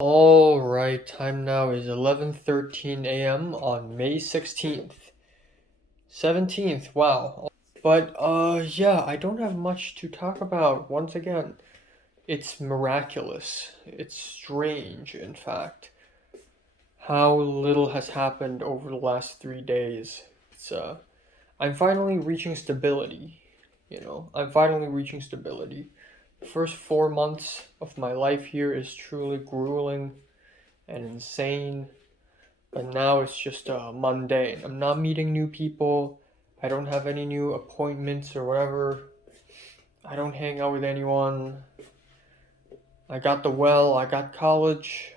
Alright, time now is 11:13 a.m. on May 16th. 17th, wow. But, yeah, I don't have much to talk about once again. It's miraculous. It's strange, in fact, how little has happened over the last 3 days. I'm finally reaching stability, I'm finally reaching stability. The first 4 months of my life here is truly grueling and insane. But now it's just mundane. I'm not meeting new people. I don't have any new appointments or whatever. I don't hang out with anyone. I got the well, I got college.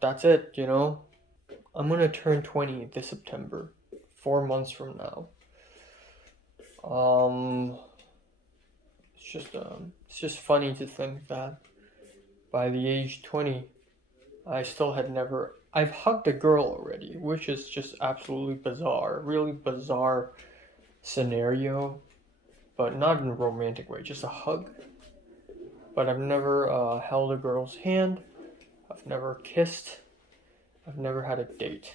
That's it. I'm gonna turn 20 this September, 4 months from now. Um, it's just funny to think that by the age 20, I still had never. I've hugged a girl already, which is just absolutely bizarre. Really bizarre scenario, but not in a romantic way, just a hug. But I've never held a girl's hand. I've never kissed. I've never had a date.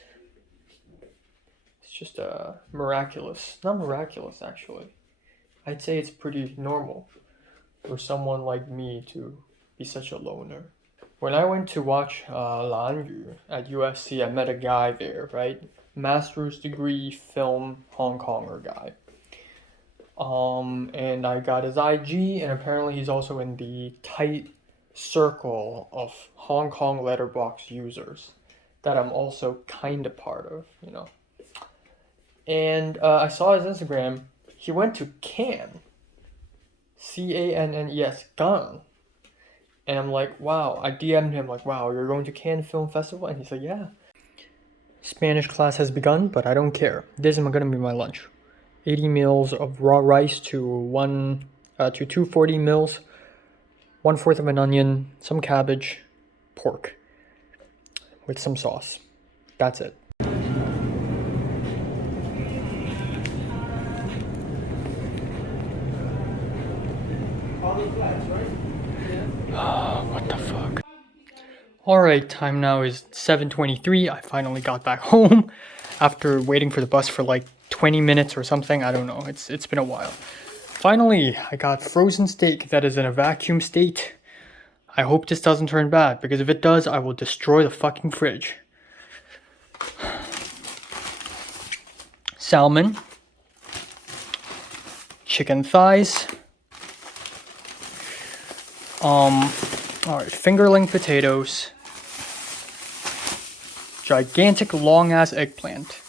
It's just miraculous. Not miraculous, actually. I'd say it's pretty normal for someone like me to be such a loner. When I went to watch Lan Yu at USC, I met a guy there, right? Master's degree film Hong Konger guy. And I got his IG, and apparently he's also in the tight circle of Hong Kong letterbox users that I'm also kind of part of. And I saw his Instagram. He went to Cannes, Cannes, Cannes. And I'm like, wow. I DM'd him like, wow, you're going to Cannes Film Festival? And he's like, yeah. Spanish class has begun, but I don't care. This is gonna be my lunch. 80 meals of raw rice to 240 meals, 1/4 of an onion, some cabbage, pork, with some sauce. That's it. What the fuck? Alright, time now is 7:23. I finally got back home after waiting for the bus for like 20 minutes or something. I don't know. It's been a while. Finally, I got frozen steak that is in a vacuum state. I hope this doesn't turn bad, because if it does, I will destroy the fucking fridge. Salmon, chicken thighs, alright, fingerling potatoes, gigantic long ass eggplant,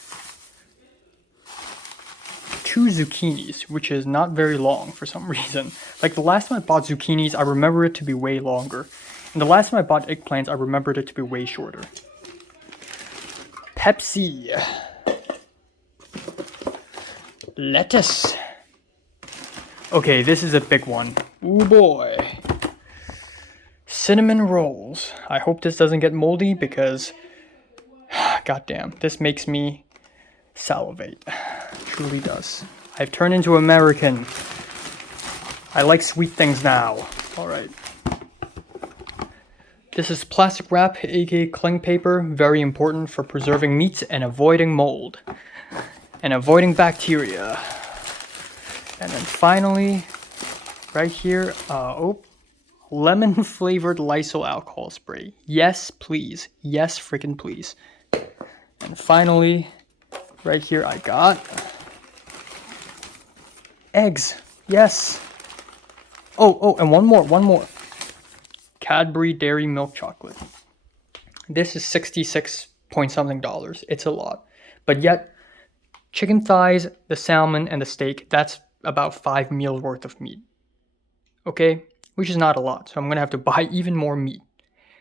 2 zucchinis, which is not very long for some reason. Like the last time I bought zucchinis, I remember it to be way longer. And the last time I bought eggplants, I remembered it to be way shorter. Pepsi. Lettuce. Okay, this is a big one. Ooh boy. Cinnamon rolls. I hope this doesn't get moldy because, goddamn, this makes me salivate. Truly does. I've turned into American. I like sweet things now. Alright. This is plastic wrap, aka cling paper. Very important for preserving meats and avoiding mold. And avoiding bacteria. And then finally, right here, lemon flavored Lysol alcohol spray. Yes, please. Yes, freaking please. And finally, right here I got eggs. Yes. Oh, and one more. Cadbury Dairy Milk Chocolate. This is 66 point something dollars. It's a lot. But yet, chicken thighs, the salmon, and the steak, that's about 5 meals worth of meat. Okay? Which is not a lot. So I'm going to have to buy even more meat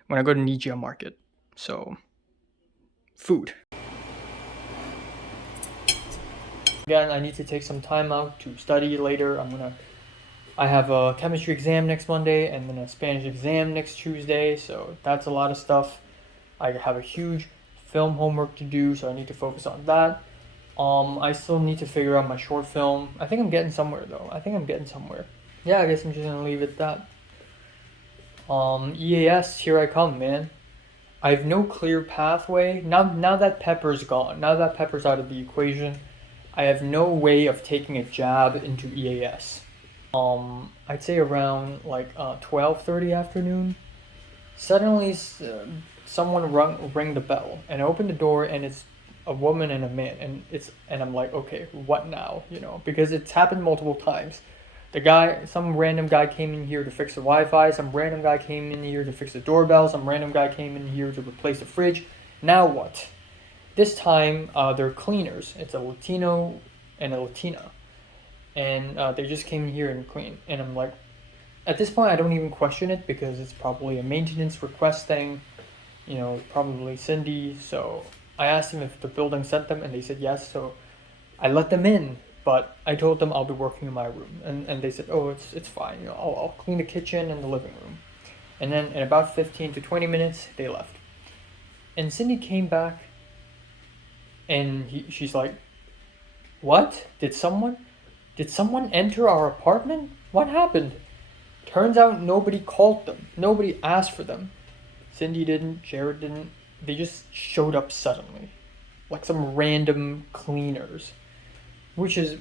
when I go to Nijiya market. So, food. Again, I need to take some time out to study later. I have a chemistry exam next Monday and then a Spanish exam next Tuesday. So that's a lot of stuff. I have a huge film homework to do, so I need to focus on that. I still need to figure out my short film. I think I'm getting somewhere though. Yeah, I guess I'm just gonna leave it at that. EAS, here I come, man. I have no clear pathway. Now that Pepper's gone, now that Pepper's out of the equation, I have no way of taking a jab into EAS. I'd say around like 12:30 afternoon. Suddenly, someone rang the bell, and I opened the door, and it's a woman and a man, and I'm like, okay, what now? You know, because it's happened multiple times. Some random guy came in here to fix the Wi-Fi. Some random guy came in here to fix the doorbell. Some random guy came in here to replace the fridge. Now what? This time, they're cleaners. It's a Latino and a Latina, and they just came in here and clean. And I'm like, at this point, I don't even question it because it's probably a maintenance request thing. You know, probably Cindy. So I asked them if the building sent them, and they said yes. So I let them in, but I told them I'll be working in my room, and they said, oh, it's fine. You know, I'll clean the kitchen and the living room. And then in about 15 to 20 minutes, they left. And Cindy came back, and she's like, what? Did someone enter our apartment? What happened? Turns out nobody called them. Nobody asked for them. Cindy didn't, Jared didn't. They just showed up suddenly. Like some random cleaners. Which is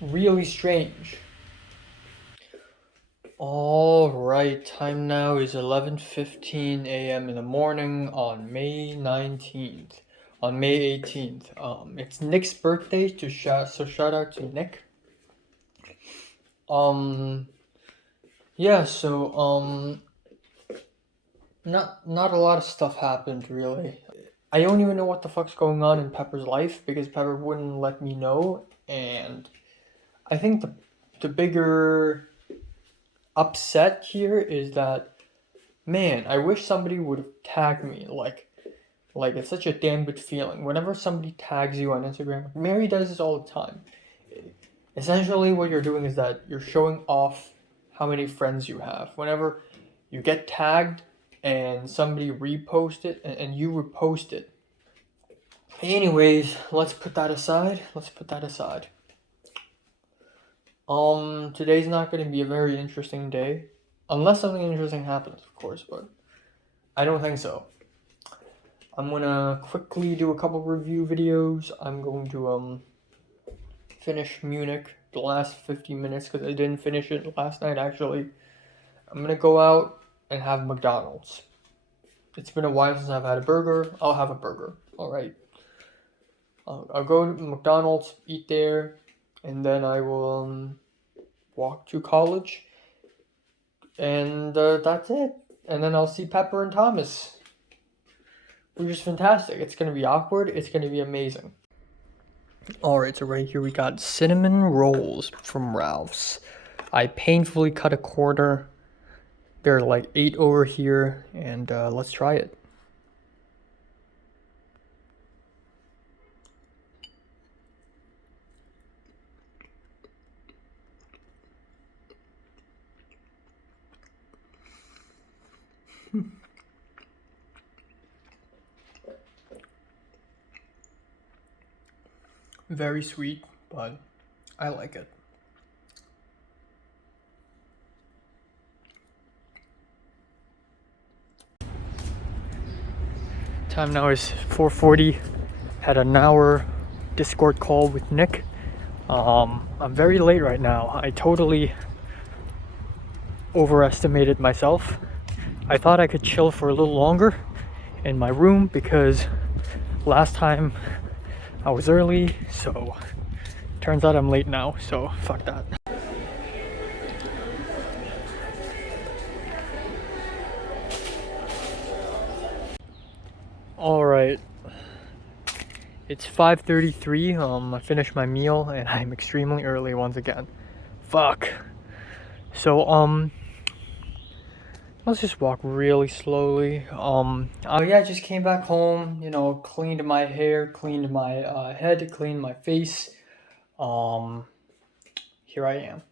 really strange. Alright, time now is 11:15 a.m. in the morning on May 19th. On May 18th. It's Nick's birthday, so shout out to Nick. Yeah, so not a lot of stuff happened really. I don't even know what the fuck's going on in Pepper's life because Pepper wouldn't let me know, and I think the bigger upset here is that, man, I wish somebody would have tagged me. Like it's such a damn good feeling whenever somebody tags you on Instagram. Mary does this all the time. Essentially, what you're doing is that you're showing off how many friends you have. Whenever you get tagged and somebody repost it and you repost it. Anyways, let's put that aside. Today's not going to be a very interesting day. Unless something interesting happens, of course, but I don't think so. I'm going to quickly do a couple review videos. I'm going to finish Munich the last 50 minutes because I didn't finish it last night actually. I'm going to go out and have McDonald's. It's been a while since I've had a burger. I'll have a burger. Alright. I'll go to McDonald's, eat there, and then I will walk to college. And that's it. And then I'll see Pepper and Thomas. Which is fantastic. It's going to be awkward. It's going to be amazing. Alright, so right here we got cinnamon rolls from Ralph's. I painfully cut a quarter. There are like 8 over here, and let's try it. Very sweet, but I like it. Time now is 4:40. Had an hour Discord call with Nick. I'm very late right now. I totally overestimated myself. I thought I could chill for a little longer in my room because last time I was early, so turns out I'm late now, so fuck that. Alright, it's 5:33. I finished my meal and I'm extremely early once again. Fuck. So let's just walk really slowly. Yeah, I just came back home, you know, cleaned my hair, cleaned my head, cleaned my face. Here I am.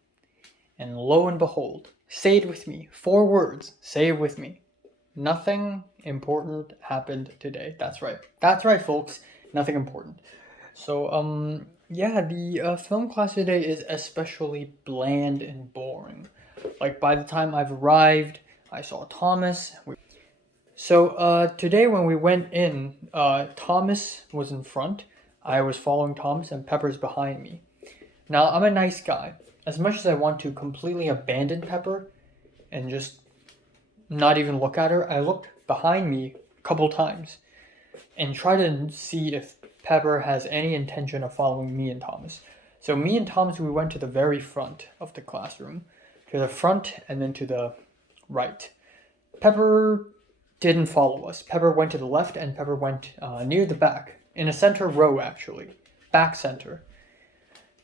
And lo and behold, say it with me. 4 words. Say it with me. Nothing important happened today. That's right, folks. Nothing important. So, yeah, the film class today is especially bland and boring. Like, by the time I've arrived, I saw Thomas. So today when we went in, Thomas was in front. I was following Thomas, and Pepper's behind me. Now I'm a nice guy. As much as I want to completely abandon Pepper and just not even look at her, I looked behind me a couple times and try to see if Pepper has any intention of following me and Thomas. So me and Thomas, we went to the very front of the classroom, to the front and then to the right. Pepper didn't follow us. Pepper went to the left and Pepper went near the back, in a center row actually, back center.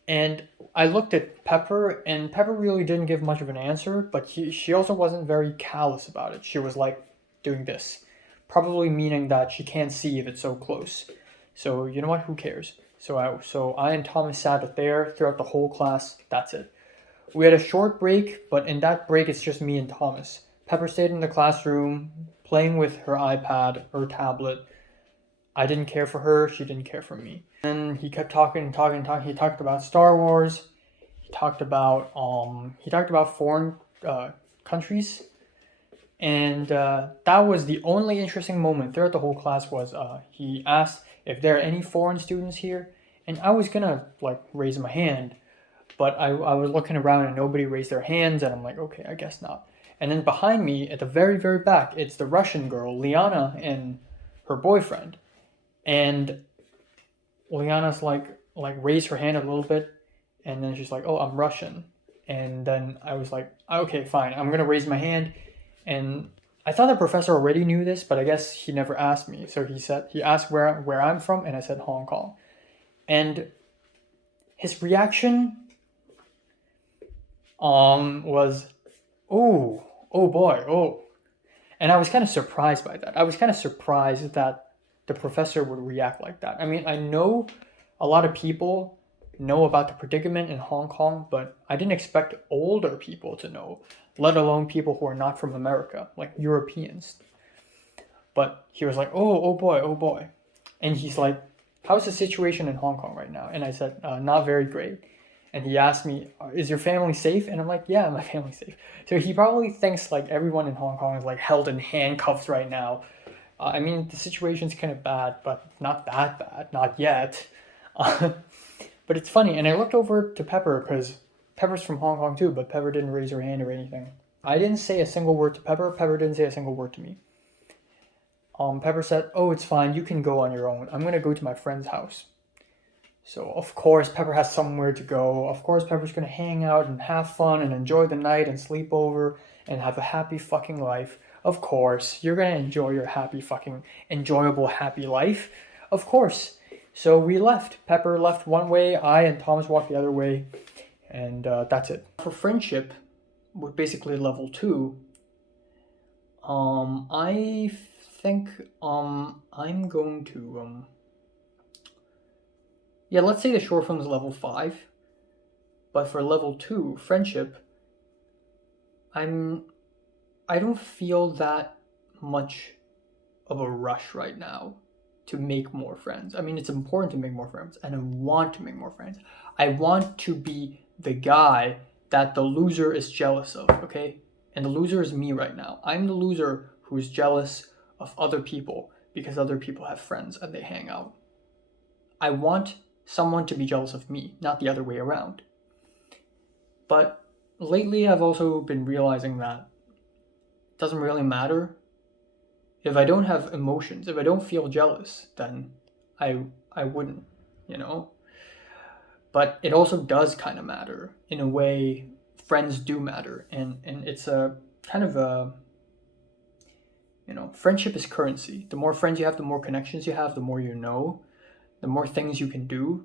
And I looked at Pepper, and Pepper really didn't give much of an answer, but she also wasn't very callous about it. She was like doing this, probably meaning that she can't see if it's so close. So you know what? Who cares? So I and Thomas sat there throughout the whole class. That's it. We had a short break, but in that break, it's just me and Thomas. Pepper stayed in the classroom playing with her iPad or tablet. I didn't care for her. She didn't care for me. And he kept talking and talking and talking. He talked about Star Wars. He talked about foreign countries. And that was the only interesting moment throughout the whole class. Was he asked if there are any foreign students here, and I was gonna like raise my hand, but I was looking around and nobody raised their hands, and I'm like, okay, I guess not. And then behind me, at the very very back, it's the Russian girl, Liana, and her boyfriend. And Liana's like raised her hand a little bit, and then she's like, "Oh, I'm Russian." And then I was like, "Okay, fine. I'm gonna raise my hand." And I thought the professor already knew this, but I guess he never asked me. So he asked where I'm from, and I said Hong Kong. And his reaction was, oh boy, oh. And I was kind of surprised by that. I was kind of surprised that the professor would react like that. I mean, I know a lot of people know about the predicament in Hong Kong, but I didn't expect older people to know, let alone people who are not from America, like Europeans. But he was like, oh boy, oh boy. And he's like, how's the situation in Hong Kong right now? And I said, not very great. And he asked me, is your family safe? And I'm like, yeah, my family's safe. So he probably thinks like everyone in Hong Kong is like held in handcuffs right now. I mean, the situation's kind of bad, but not that bad, not yet. But it's funny, and I looked over to Pepper because Pepper's from Hong Kong too, but Pepper didn't raise her hand or anything. I didn't say a single word to Pepper. Pepper didn't say a single word to me. Pepper said, "Oh, it's fine. You can go on your own. I'm gonna go to my friend's house." So of course Pepper has somewhere to go. Of course Pepper's gonna hang out and have fun and enjoy the night and sleep over and have a happy fucking life. Of course, you're gonna enjoy your happy fucking enjoyable happy life. Of course. So we left. Pepper left one way, I and Thomas walked the other way, and that's it. For friendship, we're basically level 2. I think I'm going to yeah, let's say the short film is level 5. But for level 2, friendship, I don't feel that much of a rush right now to make more friends. I mean, it's important to make more friends, and I want to make more friends. I want to be the guy that the loser is jealous of, okay? And the loser is me right now. I'm the loser who is jealous of other people because other people have friends and they hang out. I want someone to be jealous of me, not the other way around. But lately I've also been realizing that it doesn't really matter. If I don't have emotions, if I don't feel jealous, then I wouldn't, you know? But it also does kind of matter. In a way, friends do matter. And it's a kind of a, friendship is currency. The more friends you have, the more connections you have, the more you know, the more things you can do.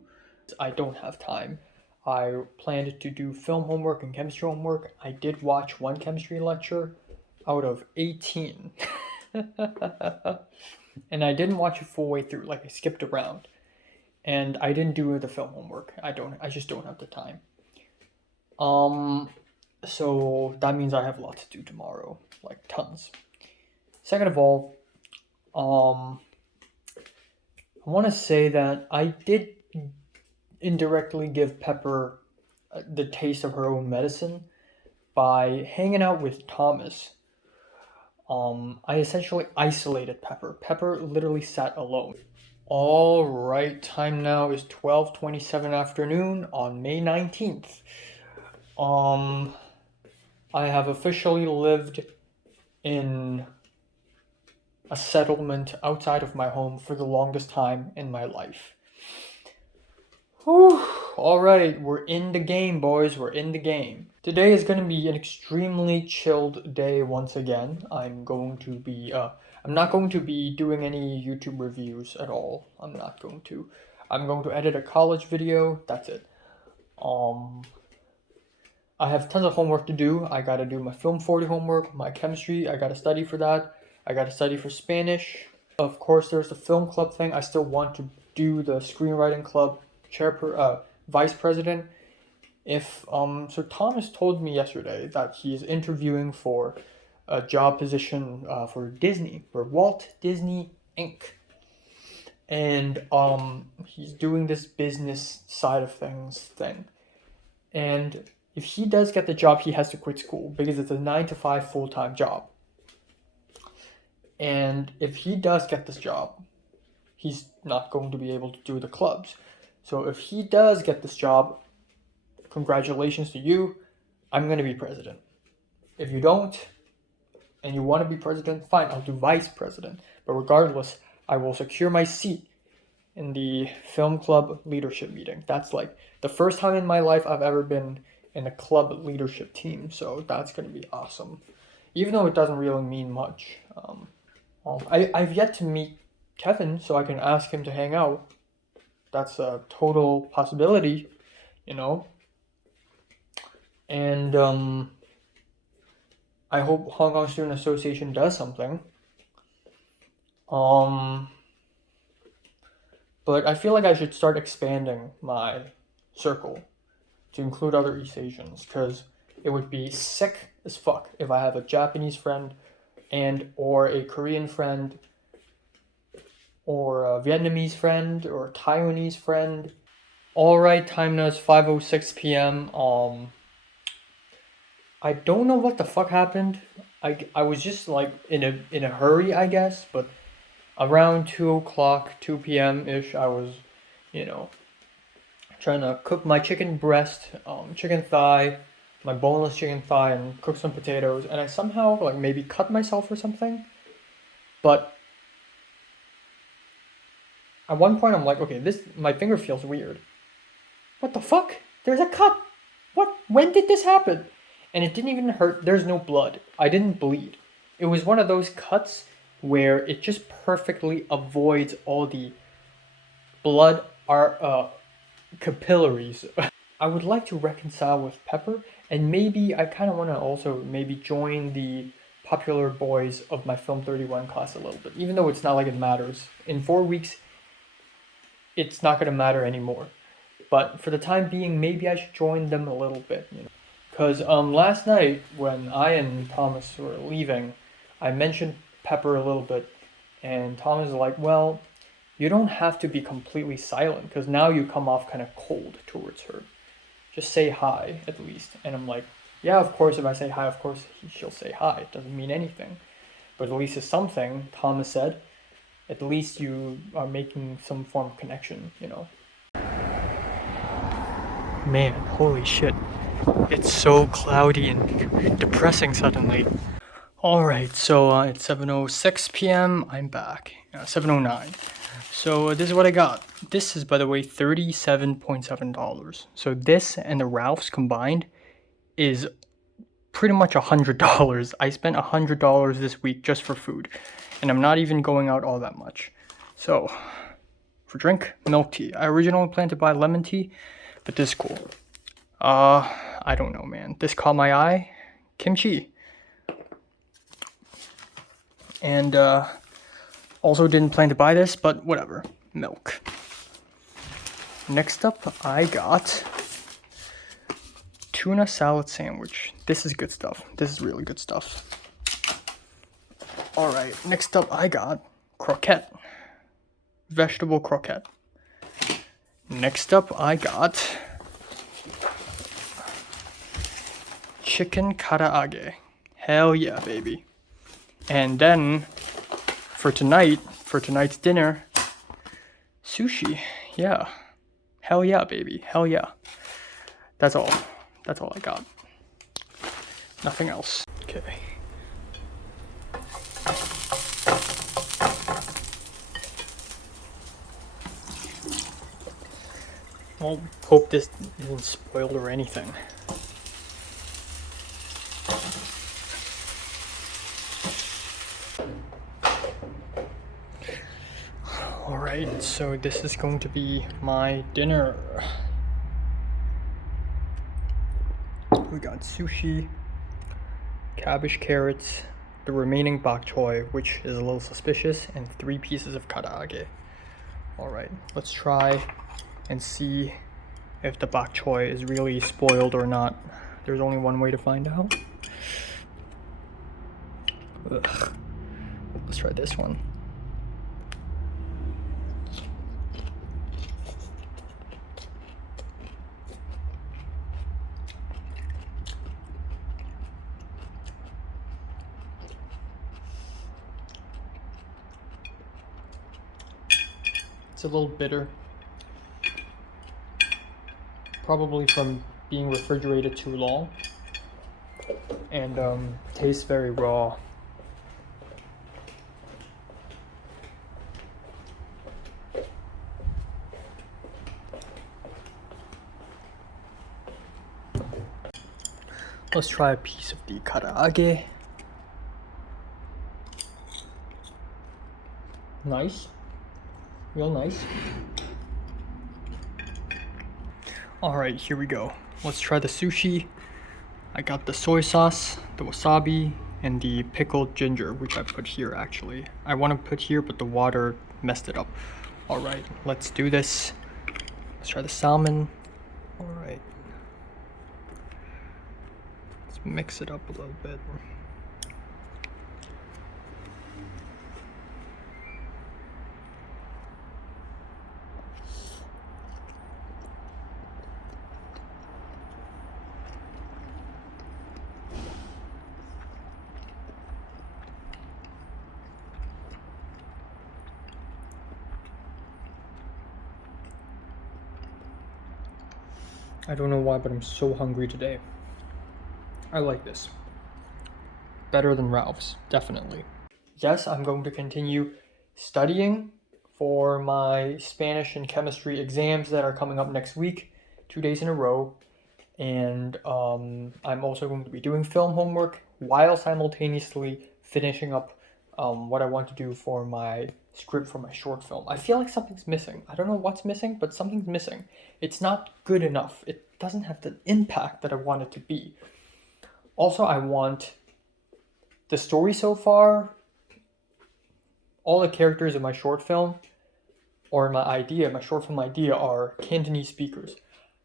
I don't have time. I planned to do film homework and chemistry homework. I did watch one chemistry lecture out of 18. And I didn't watch it full way through, like I skipped around. And I didn't do the film homework. I just don't have the time. So that means I have a lot to do tomorrow, like tons. Second of all, I want to say that I did indirectly give Pepper the taste of her own medicine by hanging out with Thomas. I essentially isolated Pepper. Pepper literally sat alone. All right, time now is 12:27 afternoon on May 19th. Um, I have officially lived in a settlement outside of my home for the longest time in my life. Whew. All right, we're in the game, boys. We're in the game. Today is going to be an extremely chilled day once again. I'm not going to be doing any YouTube reviews at all. I'm not going to. I'm going to edit a college video. That's it. I have tons of homework to do. I gotta do my Film 40 homework, my chemistry. I gotta study for that. I gotta study for Spanish. Of course, there's the film club thing. I still want to do the screenwriting club vice president. So Thomas told me yesterday that he's interviewing for a job position for Disney, for Walt Disney Inc. And he's doing this business side of things. And if he does get the job, he has to quit school because it's a 9 to 5 full-time job. And if he does get this job, he's not going to be able to do the clubs. So if he does get this job, congratulations to you. I'm going to be president. If you don't, and you want to be president, fine, I'll do vice president. But regardless, I will secure my seat in the film club leadership meeting. That's like the first time in my life I've ever been in a club leadership team. So that's going to be awesome. Even though it doesn't really mean much. I've yet to meet Kevin, so I can ask him to hang out. That's a total possibility, you know. And I hope Hong Kong Student Association does something. But I feel like I should start expanding my circle to include other East Asians, because it would be sick as fuck if I have a Japanese friend or a Korean friend or a Vietnamese friend or a Taiwanese friend. All right, time now is 5:06 p.m. I don't know what the fuck happened. I was just like in a hurry, I guess, but around 2 o'clock, 2 p.m. ish, I was, trying to cook my chicken breast, chicken thigh, my boneless chicken thigh, and cook some potatoes, and I somehow like maybe cut myself or something. But at one point I'm like, okay, my finger feels weird. What the fuck? There's a cut. What? When did this happen? And it didn't even hurt. There's no blood. I didn't bleed. It was one of those cuts where it just perfectly avoids all the blood capillaries. I would like to reconcile with Pepper, and maybe I kind of want to also maybe join the popular boys of my Film 31 class a little bit, even though it's not like it matters. In 4 weeks, it's not going to matter anymore. But for the time being, maybe I should join them a little bit, Because last night, when I and Thomas were leaving, I mentioned Pepper a little bit, and Thomas is like, well, you don't have to be completely silent, because now you come off kind of cold towards her. Just say hi, at least. And I'm like, yeah, of course, if I say hi, of course, she'll say hi. It doesn't mean anything. But at least it's something, Thomas said. At least you are making some form of connection, Man, holy shit. It's so cloudy and depressing suddenly. Alright, so it's 7:06 p.m. I'm back. 7:09. So this is what I got. This is, by the way, $37.7. So this and the Ralph's combined is pretty much $100. I spent $100 this week just for food. And I'm not even going out all that much. So, for drink, milk tea. I originally planned to buy lemon tea, but this is cool. I don't know, man. This caught my eye. Kimchi. And, also didn't plan to buy this, but whatever. Milk. Next up, I got tuna salad sandwich. This is good stuff. This is really good stuff. Alright, next up I got croquette. Vegetable croquette. Next up I got chicken karaage. Hell yeah, baby. And then for tonight's dinner, sushi. Yeah. Hell yeah, baby. Hell yeah. That's all I got. Nothing else. Okay. Well, hope this isn't spoiled or anything. Alright, so this is going to be my dinner. We got sushi, cabbage, carrots, the remaining bok choy, which is a little suspicious, and 3 pieces of karaage. Alright, let's try and see if the bok choy is really spoiled or not. There's only one way to find out. Ugh. Let's try this one. It's a little bitter. Probably from being refrigerated too long. And tastes very raw. Let's try a piece of the karaage. Nice. Real nice. Alright, here we go. Let's try the sushi. I got the soy sauce, the wasabi, and the pickled ginger, which I put here actually. I want to put here, but the water messed it up. Alright, let's do this. Let's try the salmon. Alright. Let's mix it up a little bit. I don't know why, but I'm so hungry today. I like this. Better than Ralph's, definitely. Yes, I'm going to continue studying for my Spanish and chemistry exams that are coming up next week, 2 days in a row. And I'm also going to be doing film homework while simultaneously finishing up what I want to do for my script for my short film. I feel like something's missing. I don't know what's missing, but something's missing. It's not good enough. It doesn't have the impact that I want it to be. Also, I want the story so far, all the characters in my short film, or my short film idea, are Cantonese speakers.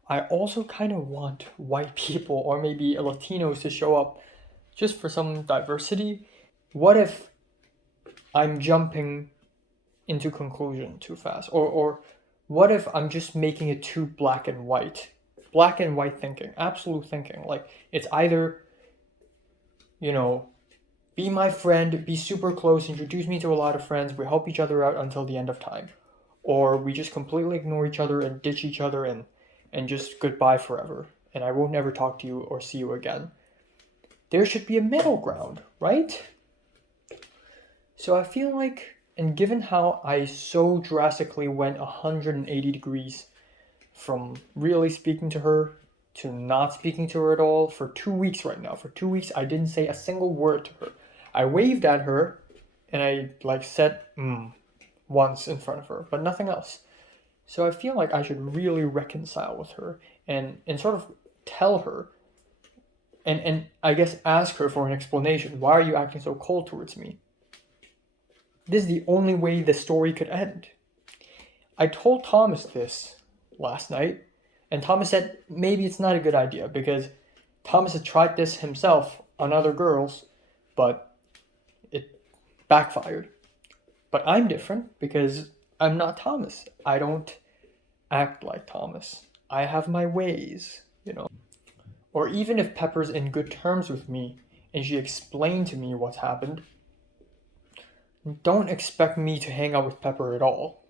I also kind of want white people or maybe Latinos to show up just for some diversity. What if I'm jumping into conclusion too fast? Or what if I'm just making it too black and white? Black and white thinking, absolute thinking. Like, it's either, be my friend, be super close, introduce me to a lot of friends, we help each other out until the end of time. Or we just completely ignore each other and ditch each other and just goodbye forever, and I won't ever talk to you or see you again. There should be a middle ground, right? So I feel like, and given how I so drastically went 180 degrees from really speaking to her to not speaking to her at all for 2 weeks right now. For 2 weeks, I didn't say a single word to her. I waved at her, and I said once in front of her, but nothing else. So I feel like I should really reconcile with her and sort of tell her and I guess ask her for an explanation. Why are you acting so cold towards me? This is the only way the story could end. I told Thomas this last night, and Thomas said maybe it's not a good idea because Thomas had tried this himself on other girls, but it backfired. But I'm different because I'm not Thomas. I don't act like Thomas. I have my ways, Or even if Pepper's in good terms with me and she explained to me what's happened, don't expect me to hang out with Pepper at all.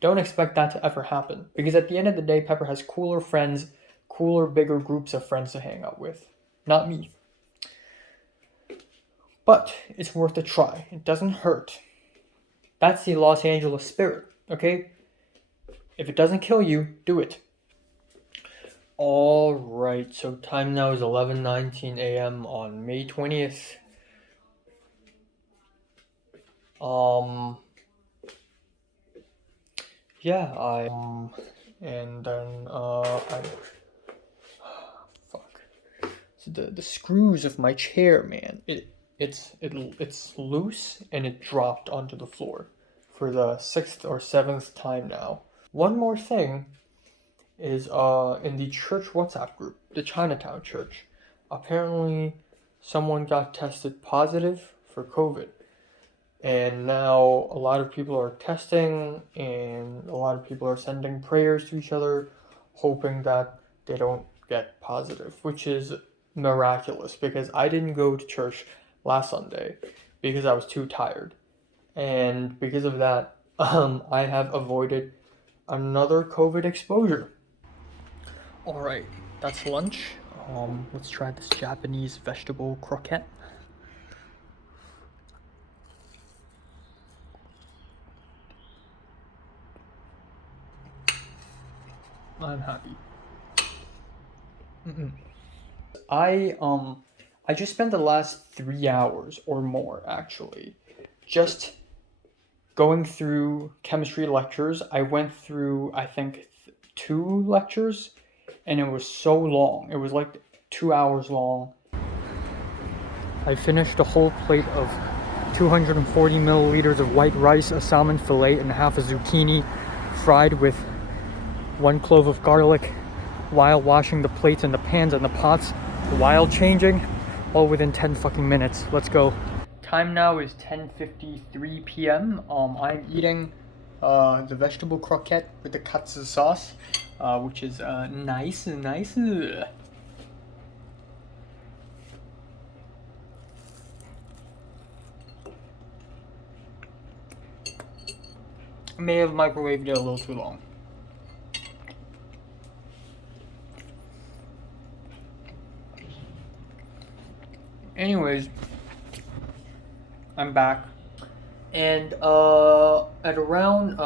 Don't expect that to ever happen. Because at the end of the day, Pepper has cooler friends, cooler, bigger groups of friends to hang out with. Not me. But it's worth a try. It doesn't hurt. That's the Los Angeles spirit, okay? If it doesn't kill you, do it. Alright, so time now is 11:19 a.m. on May 20th. Yeah, and then, fuck. So the screws of my chair, man, it's loose and it dropped onto the floor for the 6th or 7th time now. One more thing is in the church WhatsApp group, the Chinatown church. Apparently someone got tested positive for COVID. And now a lot of people are testing and a lot of people are sending prayers to each other hoping that they don't get positive, which is miraculous because I didn't go to church last Sunday because I was too tired. And because of that, I have avoided another COVID exposure. Alright, that's lunch. Let's try this Japanese vegetable croquette. I'm happy. I just spent the last 3 hours or more actually just going through chemistry lectures. I went through I think 2 lectures and it was so long. It was like 2 hours long. I finished a whole plate of 240 milliliters of white rice, a salmon fillet, and half a zucchini fried with 1 clove of garlic while washing the plates and the pans and the pots while changing, all within 10 fucking minutes. Let's go. Time now is 10:53 p.m. I'm eating the vegetable croquette with the katsu sauce, which is nice. I may have microwaved it a little too long. Anyways, I'm back. And at around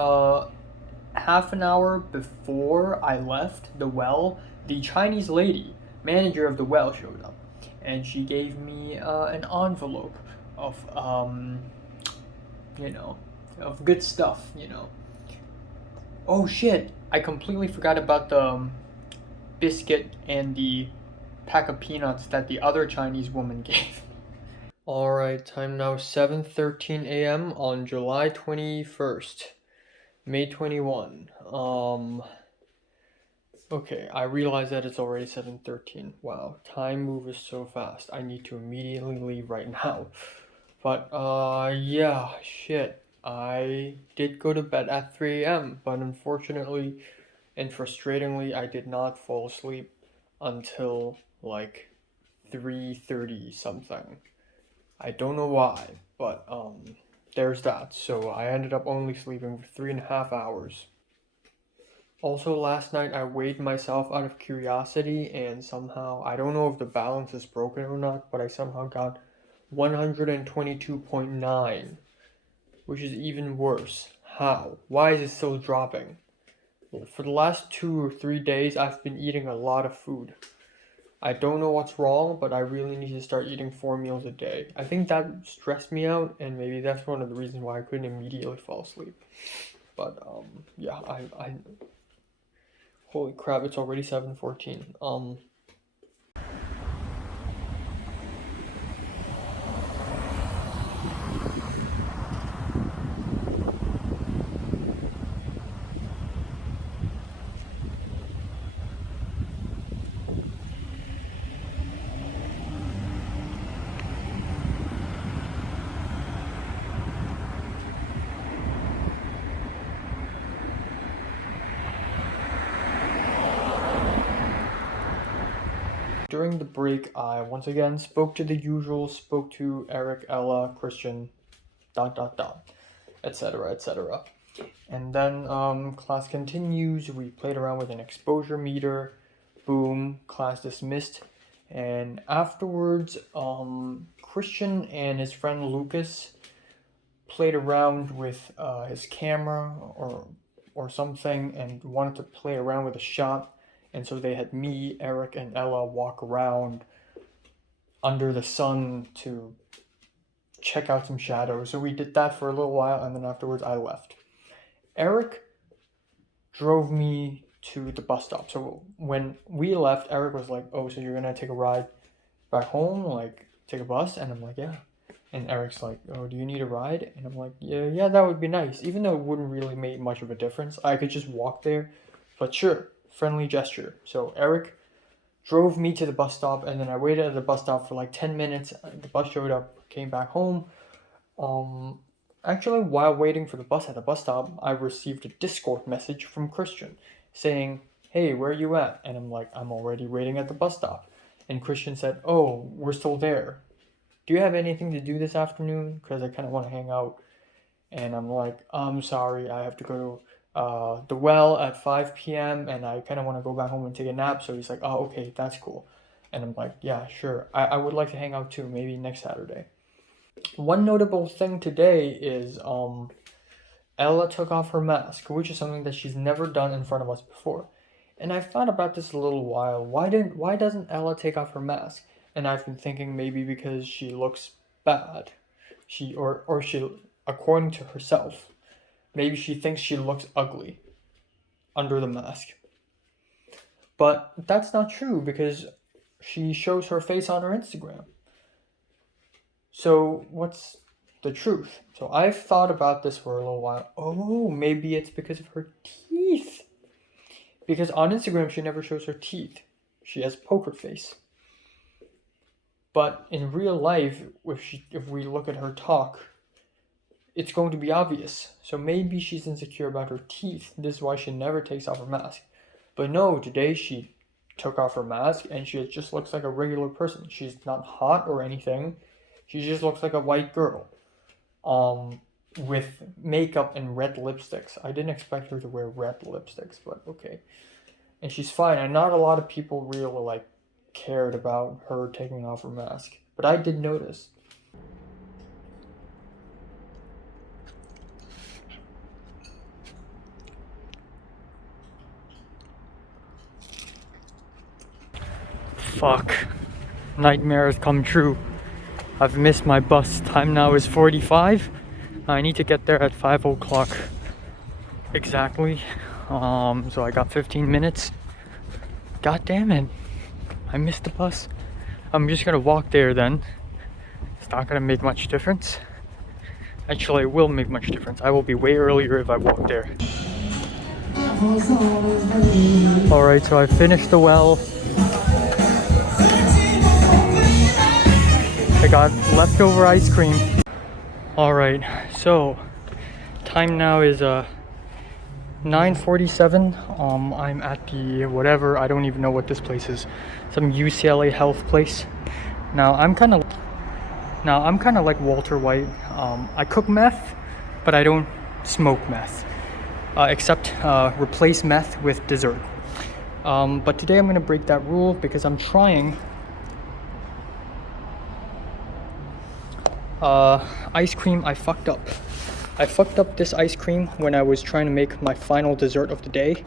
half an hour before I left the well, the Chinese lady, manager of the well, showed up. And she gave me an envelope of, of good stuff, Oh shit, I completely forgot about the biscuit and the pack of peanuts that the other Chinese woman gave. Alright, time now 7:13 a.m. on July 21st, May 21. Okay, I realize that it's already 7:13. Wow, time moves so fast. I need to immediately leave right now. But, yeah, shit. I did go to bed at 3 a.m., but unfortunately and frustratingly, I did not fall asleep until like 3:30 something. I don't know why, but there's that. So I ended up only sleeping for 3.5 hours. Also, last night I weighed myself out of curiosity, and somehow, I don't know if the balance is broken or not, but I somehow got 122.9, which is even worse. How? Why is it still dropping? For the last 2 or 3 days, I've been eating a lot of food. I don't know what's wrong, but I really need to start eating 4 meals a day. I think that stressed me out, and maybe that's one of the reasons why I couldn't immediately fall asleep. But, yeah, holy crap, it's already 7:14. During the break, I once again spoke to the usual, spoke to Eric, Ella, Cristian, etc., etc. And then class continues. We played around with an exposure meter. Boom, class dismissed. And afterwards, Cristian and his friend Lucas played around with his camera or something and wanted to play around with a shot. And so they had me, Eric, and Ella walk around under the sun to check out some shadows. So we did that for a little while, and then afterwards I left. Eric drove me to the bus stop. So when we left, Eric was like, "Oh, so you're gonna take a ride back home, like take a bus?" And I'm like, "Yeah." And Eric's like, "Oh, do you need a ride?" And I'm like, yeah, that would be nice. Even though it wouldn't really make much of a difference. I could just walk there. But sure, friendly gesture. So Eric drove me to the bus stop, and then I waited at the bus stop for like 10 minutes. The bus showed up, came back home. Actually, while waiting for the bus at the bus stop, I received a Discord message from Cristian saying, "Hey, where are you at?" And I'm like, "I'm already waiting at the bus stop." And Cristian said, "Oh, we're still there. Do you have anything to do this afternoon? Because I kind of want to hang out." And I'm like, "I'm sorry, I have to go to the well at 5 p.m. and I kind of want to go back home and take a nap." So he's like, "Oh, okay, that's cool." And I'm like, "Yeah, sure. I would like to hang out too, maybe next Saturday." One notable thing today is Ella took off her mask, which is something that she's never done in front of us before. And I've thought about this a little while. Why doesn't Ella take off her mask? And I've been thinking maybe because she looks bad. She according to herself, maybe she thinks she looks ugly under the mask. But that's not true because she shows her face on her Instagram. So what's the truth? So I've thought about this for a little while. Oh, maybe it's because of her teeth. Because on Instagram she never shows her teeth. She has poker face. But in real life, if we look at her talk, it's going to be obvious. So maybe she's insecure about her teeth. This is why she never takes off her mask. But no, today she took off her mask and she just looks like a regular person. She's not hot or anything. She just looks like a white girl. With makeup and red lipsticks. I didn't expect her to wear red lipsticks, but okay. And she's fine. And not a lot of people really cared about her taking off her mask. But I did notice. Fuck. Nightmares come true. I've missed my bus. Time now is 45. I need to get there at 5 o'clock exactly. So I got 15 minutes. God damn it. I missed the bus. I'm just gonna walk there then. It's not gonna make much difference. Actually, it will make much difference. I will be way earlier if I walk there. Alright, so I finished the well. I got leftover ice cream. Alright, so time now is 9:47. I'm at the whatever, I don't even know what this place is. Some UCLA health place. Now I'm kind of like Walter White. I cook meth, but I don't smoke meth. Except replace meth with dessert. But today I'm gonna break that rule because I'm trying ice cream. I fucked up this ice cream when I was trying to make my final dessert of the day.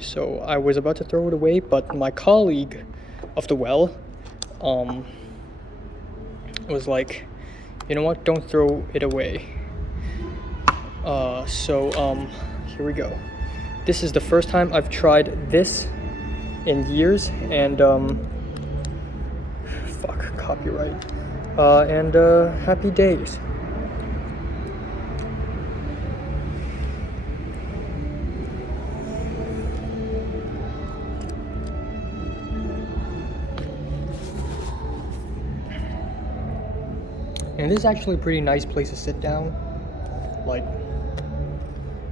So I was about to throw it away, but my colleague of the well was like, "You know what, don't throw it away." So here we go. This is the first time I've tried this in years, and fuck, copyright. And happy days. And this is actually a pretty nice place to sit down.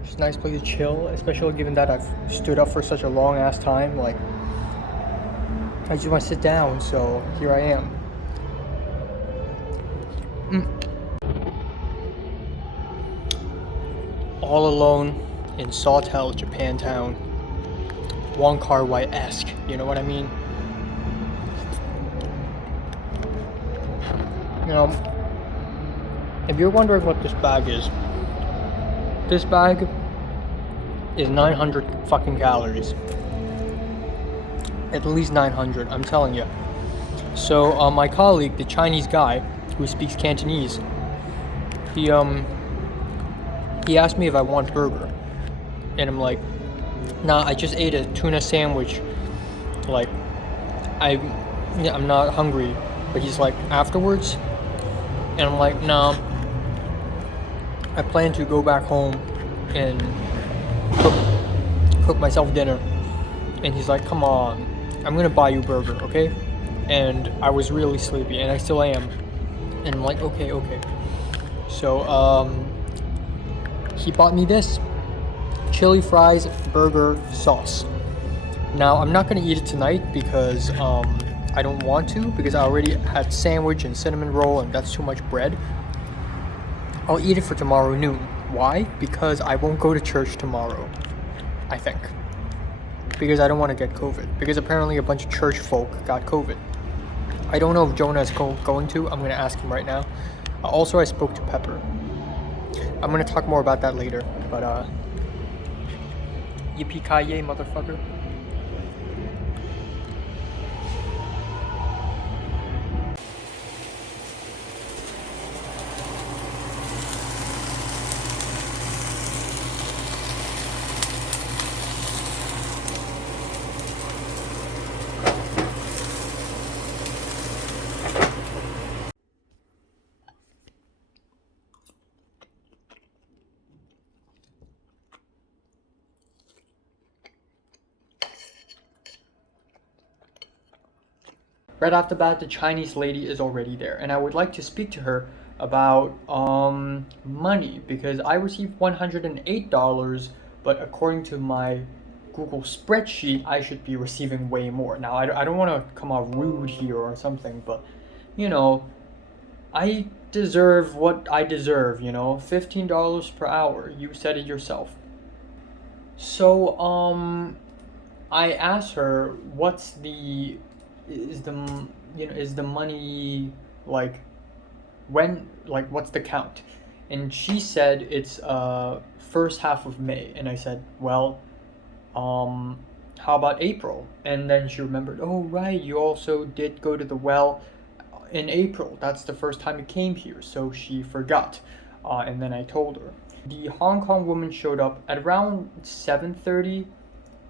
Just a nice place to chill, especially given that I've stood up for such a long ass time. I just want to sit down, so here I am. all alone in Sawtell, Japantown. Wong Kar-wai-esque, you know what I mean? You know, if you're wondering what this bag is, this bag is 900 fucking calories. At least 900, I'm telling you. So my colleague, the Chinese guy who speaks Cantonese, he asked me if I want burger, and I'm like, nah, I just ate a tuna sandwich. Like, I'm not hungry. But he's like, afterwards, and I'm like, nah. I plan to go back home and cook myself dinner. And he's like, come on, I'm gonna buy you burger, okay? And I was really sleepy, and I still am. And I'm like, okay. So, he bought me this chili fries burger sauce. Now, I'm not gonna eat it tonight because, I don't want to, because I already had sandwich and cinnamon roll, and that's too much bread. I'll eat it for tomorrow noon. Why? Because I won't go to church tomorrow, I think. Because I don't want to get COVID. Because apparently a bunch of church folk got COVID. I don't know if Jonah is going to. I'm going to ask him right now. Also, I spoke to Pepper. I'm going to talk more about that later. But, yippee-ki-yay, motherfucker. Right off the bat, the Chinese lady is already there, and I would like to speak to her about money, because I received $108, but according to my Google spreadsheet, I should be receiving way more. Now, I don't want to come off rude here or something, but you know, I deserve what I deserve, you know, $15 per hour. You said it yourself. So, I asked her, what's the is the is the money like when, like, what's the count? And she said it's first half of May, and I said, well, how about April? And then she remembered, oh right, you also did go to the well in April. That's the first time you came here, so she forgot. And then I told her. The Hong Kong woman showed up at around 7:30.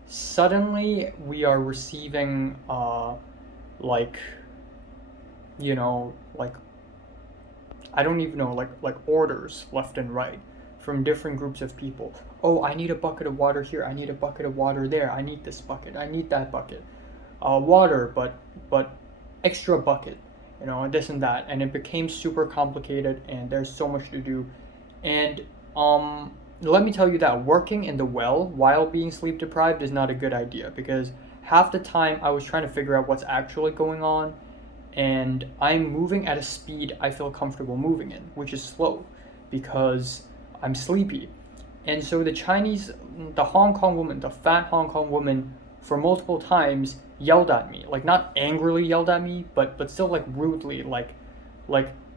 Suddenly, we are receiving like, you know, like, I don't even know, like orders left and right from different groups of people. Oh, I need a bucket of water here. I need a bucket of water there. I need this bucket. I need that bucket. Water, but extra bucket, you know, and this and that. And it became super complicated, and there's so much to do. And let me tell you that working in the well while being sleep deprived is not a good idea, because half the time I was trying to figure out what's actually going on, and I'm moving at a speed I feel comfortable moving in, which is slow because I'm sleepy. And so the Hong Kong woman, the fat Hong Kong woman, for multiple times yelled at me, like not angrily yelled at me, but still like rudely, like,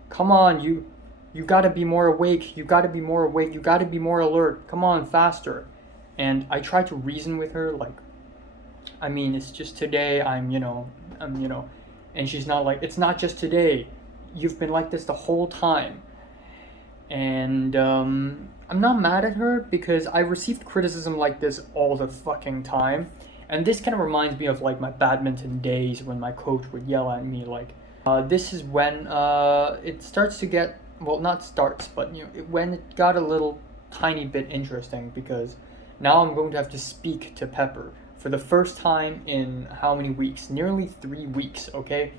come on, you gotta be more awake, you gotta be more awake, you gotta be more alert, come on, faster. And I tried to reason with her, like, I mean, it's just today, and she's not like, it's not just today, you've been like this the whole time. And I'm not mad at her, because I received criticism like this all the fucking time. And this kind of reminds me of like my badminton days when my coach would yell at me, like, this is when it starts to get, well, not starts, but you know, when it got a little tiny bit interesting, because now I'm going to have to speak to Pepper for the first time in how many weeks? Nearly 3 weeks, okay?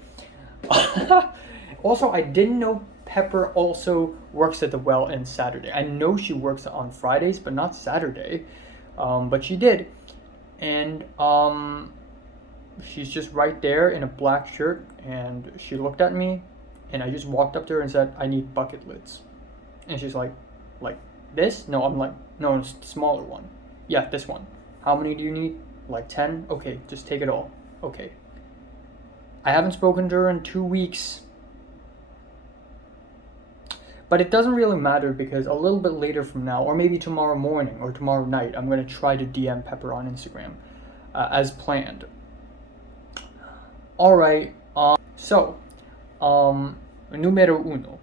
Also, I didn't know Pepper also works at the well on Saturday. I know she works on Fridays, but not Saturday. But she did. And she's just right there in a black shirt, and she looked at me, and I just walked up to her and said, I need bucket lids. And she's like, This? No, I'm like, no, it's the smaller one. Yeah, this one. How many do you need? Like 10? Okay, just take it all. Okay. I haven't spoken to her in 2 weeks. But it doesn't really matter because a little bit later from now, or maybe tomorrow morning or tomorrow night, I'm going to try to DM Pepper on Instagram as planned. Alright, numero uno.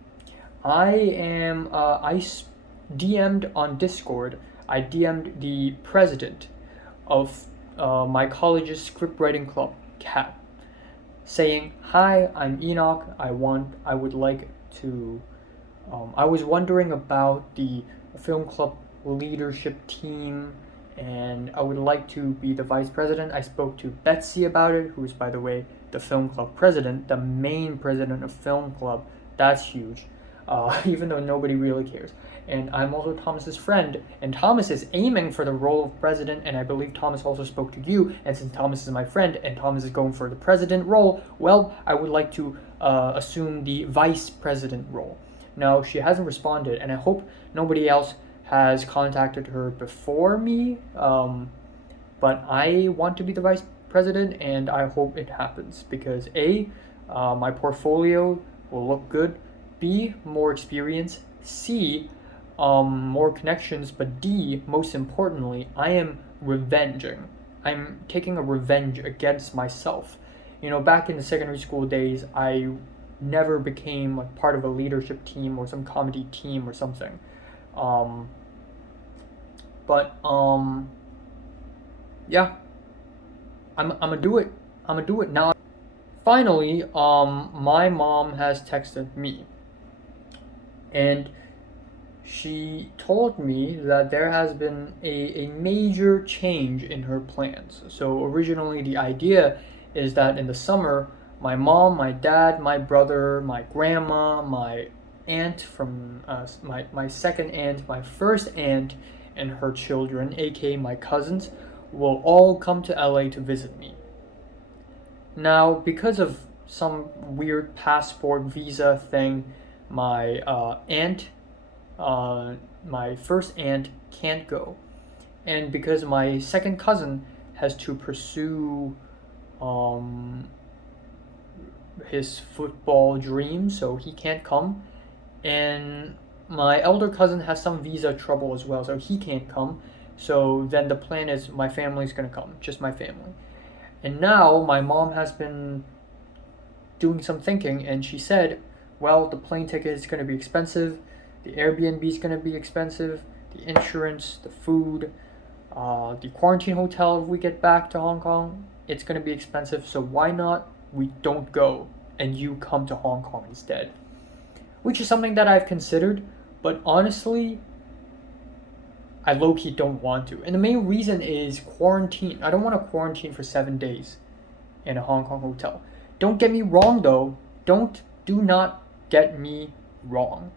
I DM'd on Discord, I DM'd the president of my college's script writing club, CAT, saying, "Hi, I'm Enoch. I would like to. I was wondering about the film club leadership team, and I would like to be the vice president." I spoke to Betsy about it, who is, by the way, the film club president, the main president of film club. That's huge, even though nobody really cares. And I'm also Thomas's friend, and Thomas is aiming for the role of president, and I believe Thomas also spoke to you, and since Thomas is my friend, and Thomas is going for the president role, well, I would like to assume the vice president role. Now, she hasn't responded, and I hope nobody else has contacted her before me, but I want to be the vice president, and I hope it happens, because A, my portfolio will look good, B, more experience, C, more connections, but D, most importantly, I am revenging. I'm taking a revenge against myself. You know, back in the secondary school days, I never became like part of a leadership team or some comedy team or something. Yeah, I'm gonna do it. I'm gonna do it now. Finally, my mom has texted me, and she told me that there has been a major change in her plans. So originally the idea is that in the summer, my mom, my dad, my brother, my grandma, my aunt from my second aunt, my first aunt, and her children, aka my cousins, will all come to LA to visit me. Now, because of some weird passport visa thing, my my first aunt can't go, and because my second cousin has to pursue his football dream, so he can't come, and my elder cousin has some visa trouble as well, so he can't come. So then the plan is my family's gonna come, just my family. And now my mom has been doing some thinking, and she said, well, the plane ticket is going to be expensive, the Airbnb is going to be expensive, the insurance, the food, the quarantine hotel if we get back to Hong Kong, it's going to be expensive, so why not we don't go and you come to Hong Kong instead? Which is something that I've considered, but honestly, I low-key don't want to. And the main reason is quarantine. I don't want to quarantine for 7 days in a Hong Kong hotel. Don't get me wrong though. Do not get me wrong.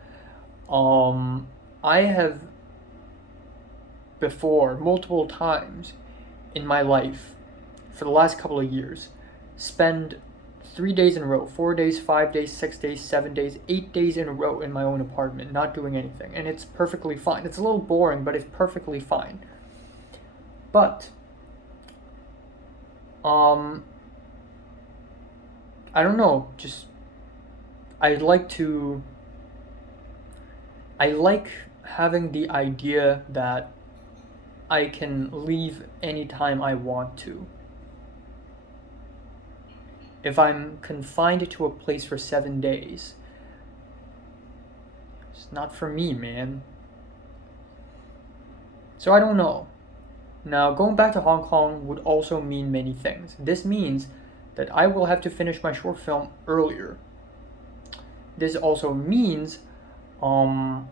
I have before, multiple times in my life, for the last couple of years, spend 3 days in a row, 4 days, 5 days, 6 days, 7 days, 8 days in a row in my own apartment, not doing anything. And it's perfectly fine. It's a little boring, but it's perfectly fine. But, I don't know, just, I like having the idea that I can leave anytime I want to. If I'm confined to a place for 7 days, it's not for me, man. So I don't know. Now, going back to Hong Kong would also mean many things. This means that I will have to finish my short film earlier. This also means I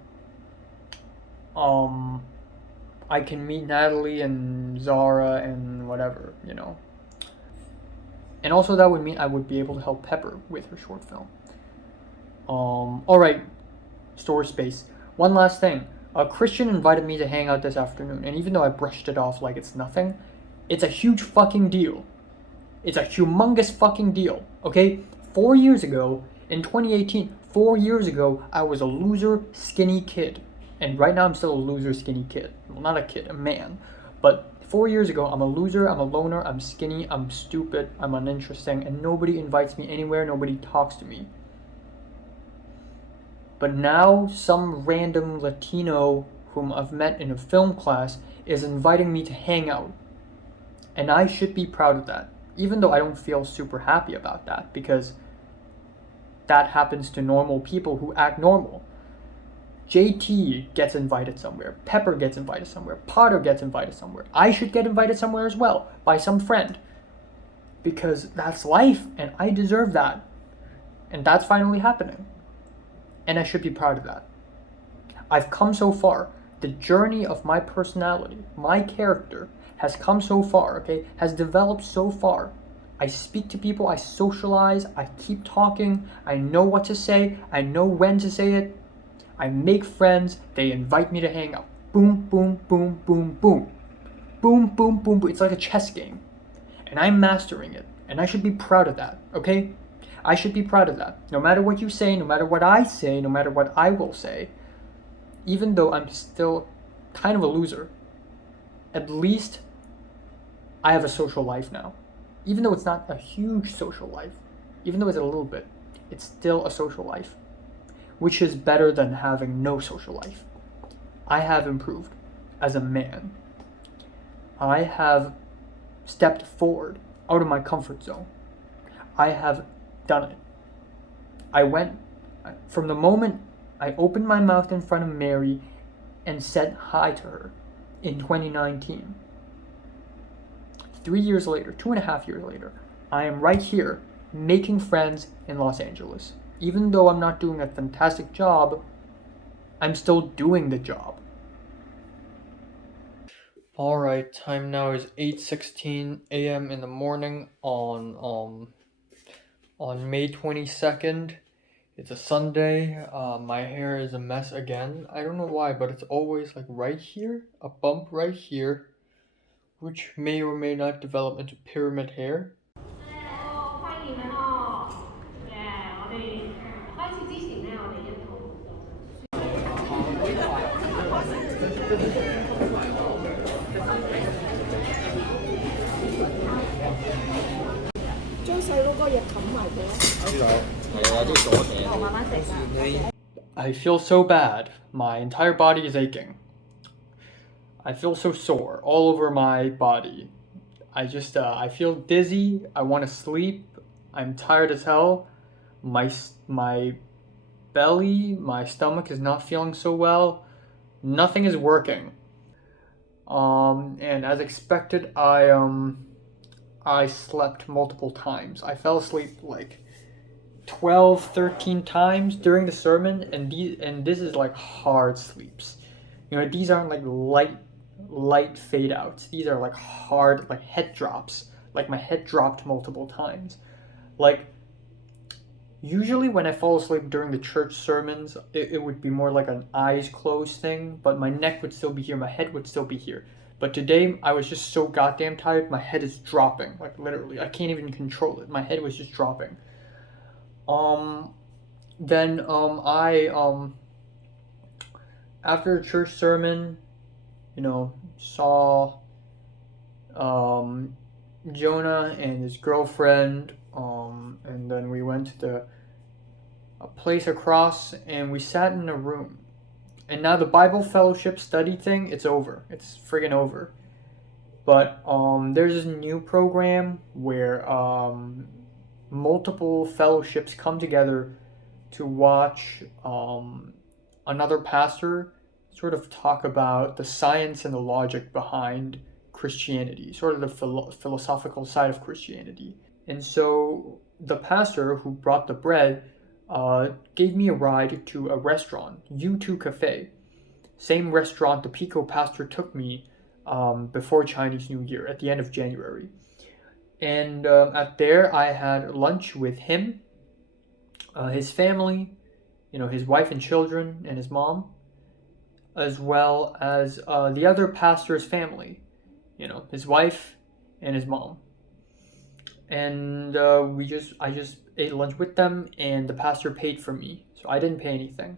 can meet Natalie and Zara and whatever, you know. And also that would mean I would be able to help Pepper with her short film. Alright, storage space. One last thing. Cristian invited me to hang out this afternoon, and even though I brushed it off like it's nothing, it's a huge fucking deal. It's a humongous fucking deal, okay? 4 years ago, in 2018, 4 years ago, I was a loser, skinny kid. And right now I'm still a loser skinny kid. Well, not a kid, a man. But 4 years ago, I'm a loser, I'm a loner, I'm skinny, I'm stupid, I'm uninteresting, and nobody invites me anywhere, nobody talks to me. But now some random Latino whom I've met in a film class is inviting me to hang out. And I should be proud of that, even though I don't feel super happy about that, because that happens to normal people who act normal. JT gets invited somewhere, Pepper gets invited somewhere, Potter gets invited somewhere. I should get invited somewhere as well by some friend, because that's life and I deserve that. And that's finally happening. And I should be proud of that. I've come so far. The journey of my personality, my character, has come so far, okay? Has developed so far. I speak to people, I socialize, I keep talking, I know what to say, I know when to say it. I make friends, they invite me to hang out. Boom, boom, boom, boom, boom. Boom, boom, boom, boom. It's like a chess game. And I'm mastering it. And I should be proud of that, okay? I should be proud of that. No matter what you say, no matter what I say, no matter what I will say, even though I'm still kind of a loser, at least I have a social life now. Even though it's not a huge social life, even though it's a little bit, it's still a social life, which is better than having no social life. I have improved as a man. I have stepped forward out of my comfort zone. I have done it. I went, from the moment I opened my mouth in front of Mary and said hi to her in 2019, 3 years later, 2.5 years later, I am right here making friends in Los Angeles. Even though I'm not doing a fantastic job, I'm still doing the job. Alright, time now is 8:16 a.m. in the morning on May 22nd. It's a Sunday. My hair is a mess again. I don't know why, but it's always like right here, a bump right here, which may or may not develop into pyramid hair. 將細佬嗰嘢冚埋佢。慢慢食。 I feel so bad. My entire body is aching. I feel so sore all over my body. I feel dizzy. I want to sleep. I'm tired as hell. My belly, my stomach is not feeling so well. Nothing is working. And as expected, I slept multiple times. I fell asleep like 12, 13 times during the sermon, and this is like hard sleeps. You know, these aren't like light fade outs. These are like hard, like head drops. Like my head dropped multiple times. Like usually when I fall asleep during the church sermons, it would be more like an eyes closed thing, but my neck would still be here, my head would still be here. But today I was just so goddamn tired, my head is dropping. Like literally, I can't even control it. My head was just dropping. Then after the church sermon, you know, saw Jonah and his girlfriend, and then we went to a place across and we sat in a room. And now the Bible fellowship study thing, it's over. It's friggin' over. But there's this new program where multiple fellowships come together to watch another pastor sort of talk about the science and the logic behind Christianity, sort of the philosophical side of Christianity. And so the pastor who brought the bread gave me a ride to a restaurant, U2 Cafe. Same restaurant the Pico pastor took me before Chinese New Year at the end of January. And at there I had lunch with him, his family, you know, his wife and children and his mom, as well as the other pastor's family, you know, his wife and his mom. And I just ate lunch with them, and the pastor paid for me, so I didn't pay anything.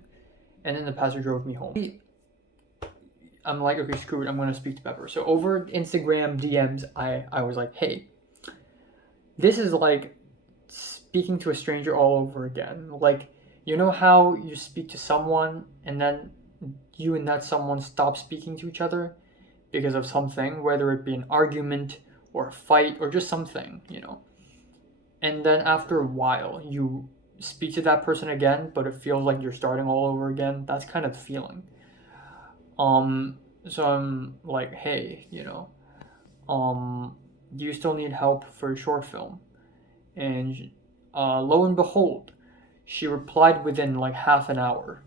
And then the pastor drove me home. I'm like, okay, screw it, I'm gonna speak to Pepper. So over Instagram DMs, I was like, hey, this is like speaking to a stranger all over again. Like, you know how you speak to someone and then you and that someone stop speaking to each other because of something, whether it be an argument or a fight or just something, you know. And then after a while, you speak to that person again, but it feels like you're starting all over again. That's kind of the feeling. Um, so I'm like, hey, you know, do you still need help for a short film? And lo and behold, she replied within like half an hour,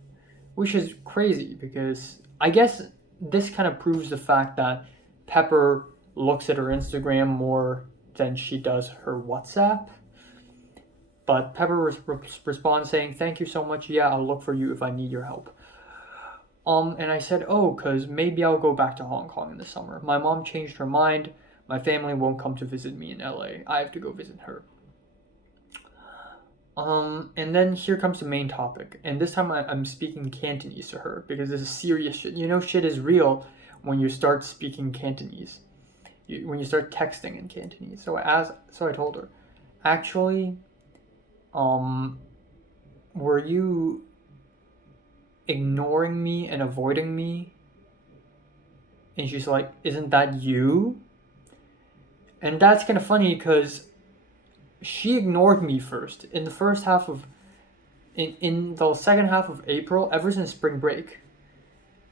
which is crazy because I guess this kind of proves the fact that Pepper looks at her Instagram more than she does her WhatsApp. But Pepper responds saying, "Thank you so much. Yeah, I'll look for you if I need your help." And I said, "Oh, cause maybe I'll go back to Hong Kong in the summer. My mom changed her mind. My family won't come to visit me in LA. I have to go visit her." And then here comes the main topic, and this time I'm speaking Cantonese to her because this is serious shit. You know, shit is real when you start speaking Cantonese. When you start texting in Cantonese. So I told her, actually, um, were you ignoring me and avoiding me? And she's like, isn't that you? And that's kind of funny because she ignored me first in the first half of in the second half of April, ever since spring break.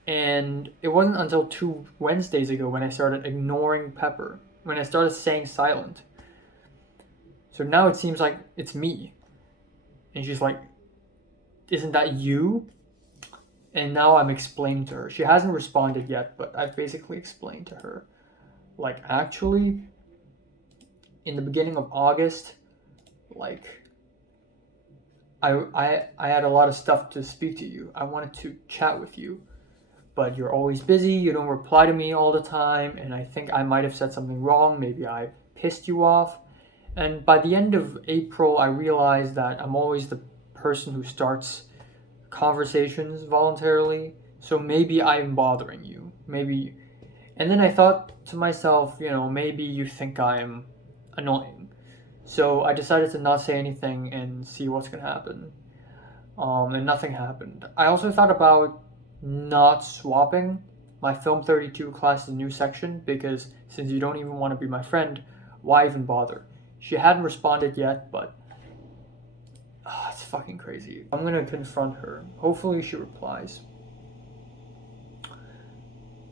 And it wasn't until 2 Wednesdays ago when I started ignoring Pepper, when I started saying silent. So now it seems like it's me. And she's like, isn't that you? And now I'm explaining to her. She hasn't responded yet, but I've basically explained to her. Like, actually, in the beginning of August, like, I had a lot of stuff to speak to you. I wanted to chat with you, but you're always busy. You don't reply to me all the time, and I think I might have said something wrong. Maybe I pissed you off. And by the end of April, I realized that I'm always the person who starts conversations voluntarily. So maybe I'm bothering you. Maybe. And then I thought to myself, you know, maybe you think I'm annoying. So I decided to not say anything and see what's gonna happen. And nothing happened. I also thought about not swapping my Film 32 class to new section because since you don't even want to be my friend, why even bother? She hadn't responded yet, but it's fucking crazy. I'm gonna confront her. Hopefully she replies.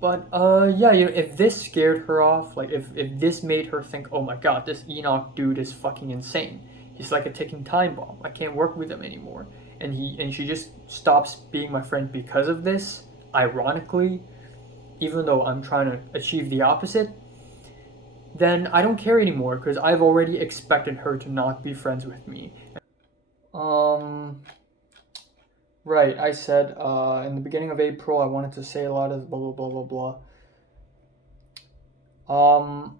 But yeah, you know, if this scared her off, like if this made her think, oh my god, this Enoch dude is fucking insane. He's like a ticking time bomb. I can't work with him anymore. And she just stops being my friend because of this, ironically, even though I'm trying to achieve the opposite, then I don't care anymore because I've already expected her to not be friends with me. Um right, I said in the beginning of April I wanted to say a lot of blah blah blah blah blah.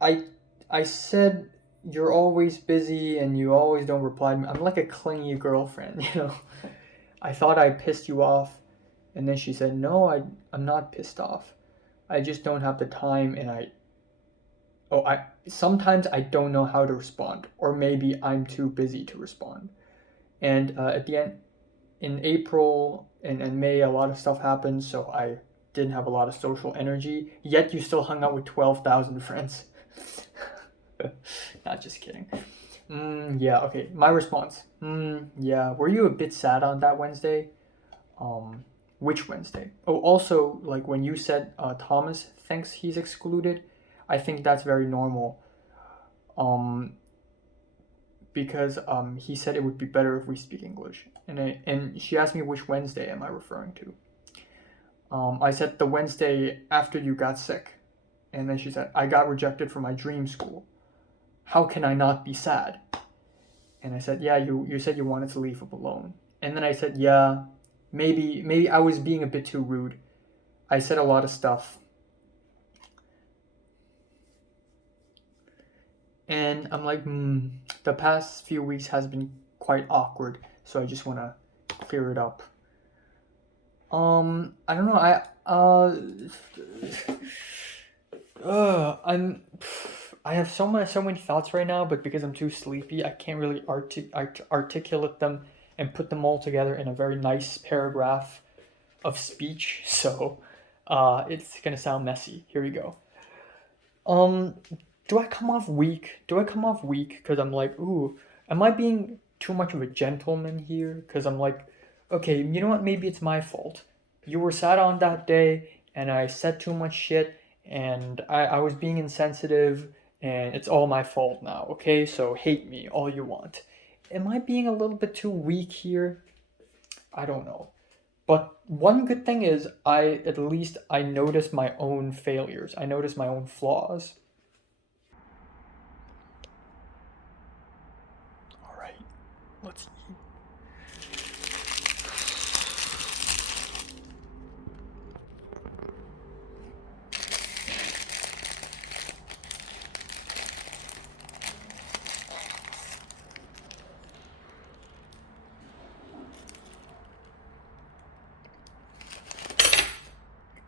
I I said you're always busy and you always don't reply to me. I'm like a clingy girlfriend, you know. I thought I pissed you off, and then she said, "No, I'm not pissed off. I just don't have the time, and I sometimes I don't know how to respond, or maybe I'm too busy to respond." And at the end, in April and May, a lot of stuff happened, so I didn't have a lot of social energy. Yet you still hung out with 12,000 friends. Not just kidding. Yeah, okay. My response. Yeah. Were you a bit sad on that Wednesday? Which Wednesday? Oh, also, like when you said Thomas thinks he's excluded, I think that's very normal. Um, because he said it would be better if we speak English, and she asked me which Wednesday am I referring to. I said the Wednesday after you got sick, and then she said I got rejected from my dream school. How can I not be sad? And I said, yeah, you said you wanted to leave him alone. And then I said, yeah, maybe I was being a bit too rude. I said a lot of stuff. And I'm like, the past few weeks has been quite awkward, so I just want to clear it up. I don't know. I have so many thoughts right now, but because I'm too sleepy, I can't really articulate them and put them all together in a very nice paragraph of speech. So, it's gonna sound messy. Here we go. Um, do I come off weak? Do I come off weak because I'm like, ooh, am I being too much of a gentleman here? Because I'm like, okay, you know what? Maybe it's my fault. You were sad on that day, and I said too much shit, and I was being insensitive, and it's all my fault now, okay? So hate me all you want. Am I being a little bit too weak here? I don't know. But one good thing is at least I notice my own failures. I notice my own flaws. All right, let's eat.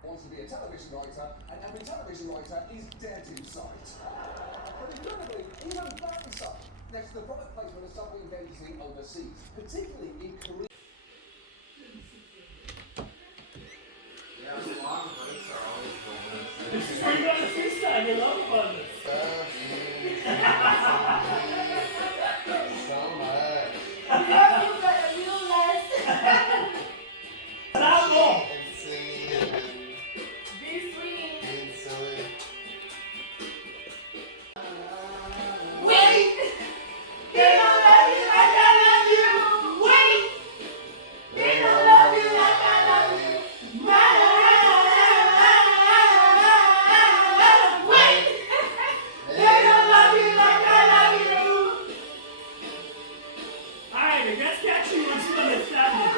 Wants to be a television writer, and every television writer is dead in sight. But incredibly, even that stuff next to the product placement of stuff we intend to see overseas, particularly in Korea. Yeah, the long breaks are always bonus. This is where you got the freestyle. You love abundance. So much. Yeah, you got a little less. Not more. And singing and Be free. being silly. Wait. They don't love you like I love you. Wait. They don't love you like I love you. Wait. They don't love you like I love you. Alright, I guess catching once you understand it.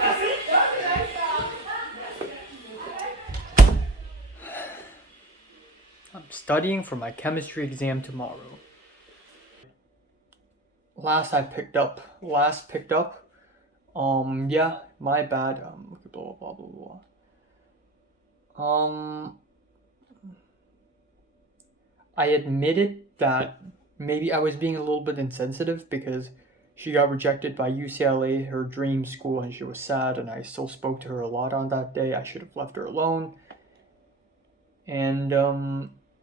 That's it. I'm studying for my chemistry exam tomorrow. Last picked up. Yeah, my bad. Blah blah blah blah blah. I admitted that maybe I was being a little bit insensitive because she got rejected by UCLA, her dream school, and she was sad, and I still spoke to her a lot on that day. I should have left her alone. And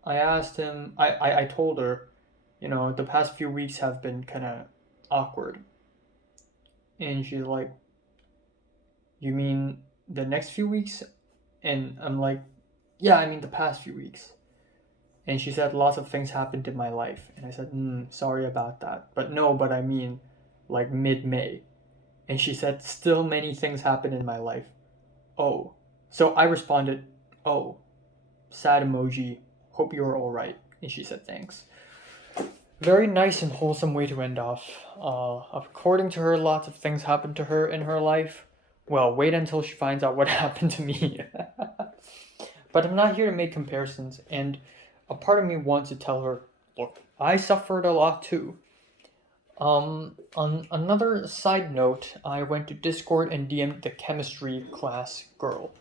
I asked him, I told her, you know, the past few weeks have been kind of awkward. And she's like, you mean the next few weeks? And I'm like, yeah, I mean the past few weeks. And she said lots of things happened in my life. And I said, sorry about that. But no, but I mean like mid-May. And she said, still many things happen in my life. Oh. So I responded, oh. Sad emoji. Hope you're alright. And she said, thanks. Very nice and wholesome way to end off. According to her, lots of things happened to her in her life. Well, wait until she finds out what happened to me. But I'm not here to make comparisons, and a part of me wants to tell her, look, I suffered a lot too. On another side note, I went to Discord and DM'd the chemistry class girl.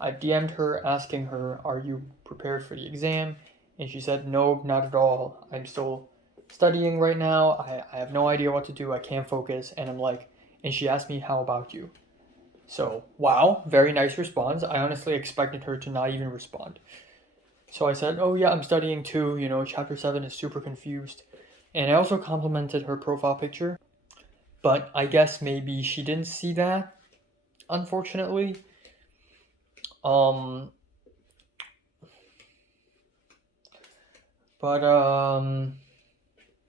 I DM'd her asking her, are you prepared for the exam? And she said, no, not at all. I'm still studying right now. I have no idea what to do. I can't focus. And I'm like, and she asked me, how about you? So, wow, very nice response. I honestly expected her to not even respond. So I said, oh yeah, I'm studying too. You know, chapter 7 is super confused. And I also complimented her profile picture. But I guess maybe she didn't see that, unfortunately. But